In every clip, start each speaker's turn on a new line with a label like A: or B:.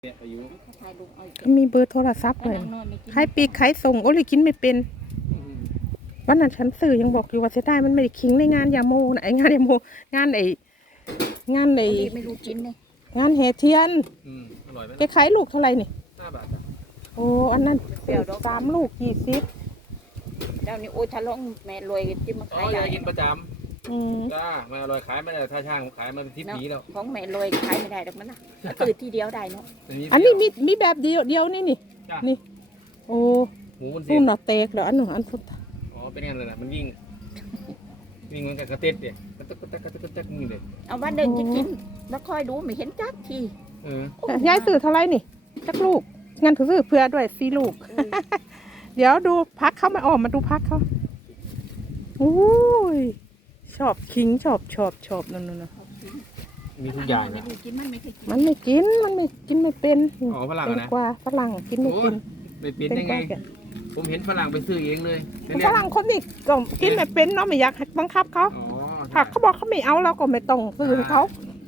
A: เนี่ยอายุ
B: มีเบอร์โทรศัพท์เลยใครปีกใครส่งโอ้เลยกินไม่เป็นวันนั้นฉันซื้อยังบอกอยู่ว่าเสียดายมันไม่ได้คิงในงานยาโมนะไองานยาโมงาน
C: ไม่รู้กินเลย
B: งานแห่เทียน
A: อร่อยไหม
B: แกขายลูกเท่าไหร่นี่
A: 5 บาทจ้ะ
B: โอ้อันนั้น3 ลูก20
C: เจ้านี่โอ้ยทะเลาะแม่รวยจิ้มมา
A: อ๋อ
C: ขาย
A: ยา
C: ได้
A: ยกินประจ
B: อืม
A: ำจ้ามาอร่อยขายไม่ได้ถ้าช่างขายมาเป็นทิพย์นี้แล้ว
C: ของแม่รวยขายไม่ได้หรอกมันนะตื่นทีเดียวได้เนาะ
B: อันนี้มีแบบเดียวนี่
A: จ้ะ
B: นี่โอ้
A: หมูมันเสี
B: นู่
A: ย
B: นน่ะเตกแล้วอันนู้นอันสุด
A: อ๋อเป็นงั้นเลยนะมันวิ่งเหมือนกับกระเต็ดเนี่ยกระตึกกระตึกกระตึกกระตึกนี่เลย
C: เอาวันเดินจะกินแล้วค่อยดูไม่เห็นจักที
A: เออ
B: ยายซื้อเท่าไหร่นี่จักลูกงั้นถือซื้อเพื่อด้วย4 ลูก เดี๋ยวดูพักเขามามาดูพักเขาอุ้ยชอบคิงชอบนั่นนะ
A: มีทุกอย่าง
C: ไม่
A: นะ
C: รู้กินมันไม่เคยกิน
B: มันไม่กินไม่เป็น
A: อ๋อฝรั่ง
B: เป็น
A: นะ
B: กว่าฝรั่งกินไม่
A: โอ้
B: เป็น
A: ไม่เป็นยังไง ผมเห็นฝรั่งไปซื้อเองเลย
B: ฝรั่งคนนี้ก็กินไม่เป็นเนาะไม่อยากบังคับเขา
A: อ๋อ
B: ถ้าเขาบอกเขาไม่เอาเราก็ไม่ต้องซื้อให้เขา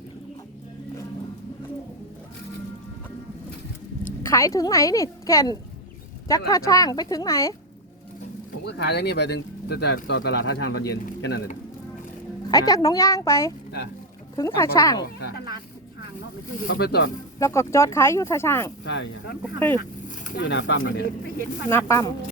B: ขายถึงไหนนี่แก่นจากท่าช่างไปถึงไหน
A: ผมก็ขายจากนี่ไปถึงจะต่อตลาดท่าช่างตอนเย็นแค่นั้นเลย
B: ขายจากหนองย่างไป
A: จ้ะ
B: ถึงท่าช่าง
A: จ้ะ
C: ตลาดทางเนาะไม่เคยเห็น
A: เขาไปตรวจ
B: แล้วก็จอดขายอยู่ท่าช่าง
A: ใช่ครับ
C: ร้อน
B: คือ
A: อยู่หน้าปั๊มนั่นเนี่ย
C: ไปเห็น
B: หน้าปั๊ม